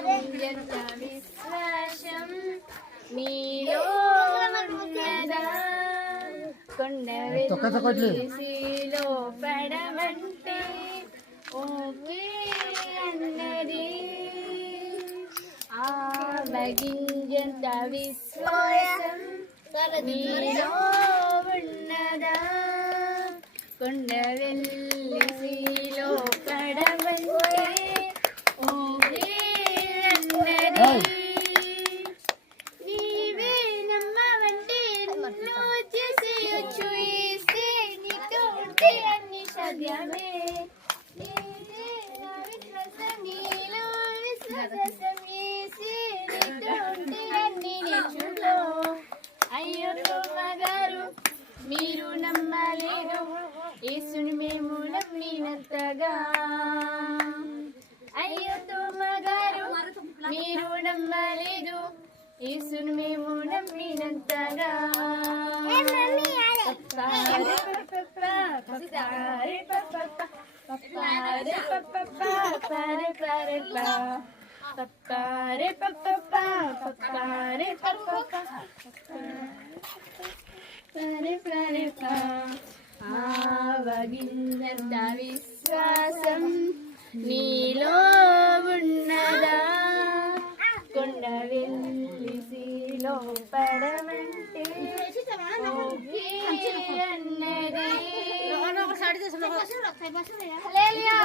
ఎంత విశ్వాసం నీలో ఉన్నదా కొండ వెలిసిలో పడమంటే ఓకే అన్నది ఆవగింజంత విశ్వాసం నీలో ఉన్నదా కొండ వెలిసిలో అన్ని నీలో విశ్వాసం వేసి అన్ని నేర్చుకో. అయ్యో గారు మీరు నమ్మలేదు యేసుని మేము నమ్మినంతగా అయ్యో గారు మీరు నమ్మలేదు. యేసుని మేము నమ్మినంతగా ఆవగిందంత విశ్వాసం నీలో ఉన్నదా కొండ వెళ్ళి పడమంటే ले लिया